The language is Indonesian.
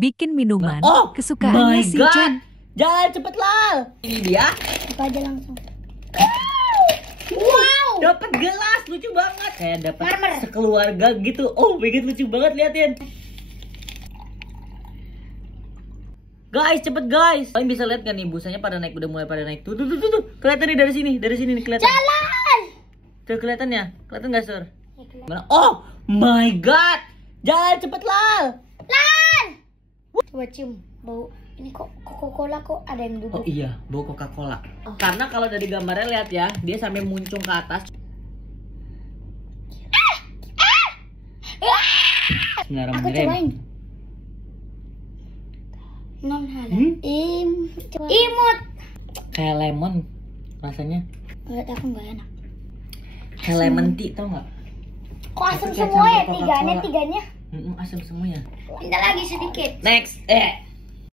bikin minuman Oh kesukaannya my si god, Jen. jangan cepet Lal. Ini dia. Apa aja langsung. Wow, dapat gelas, lucu banget. Kayak dapat Marmer. sekeluarga gitu. Oh my god, lucu banget, liatin. Guys, cepet guys. Kalian bisa lihat kan nih busanya pada naik, udah mulai pada naik. Tuh. Kelihatan nih dari sini nih kelihatan. Jalan. Tuh kelihatan ya? Kelihatan nggak Sur? Mana? Oh my god, jalan cepet Lal. Lan. Coba cium bau. Ini kok Coca-Cola kok ada yang duduk. Oh iya, bau Coca-Cola. Karena kalau dari gambarnya lihat ya, dia sampai muncung ke atas. Aku cobain. Non halal. Imut. Kayak lemon rasanya. Menurut aku nggak enak. Kayak lemon tea, tau nggak? Kok asam Kayak semua ya campur Coca-Cola. tiganya? Asam semuanya. Pindah lagi sedikit. Next.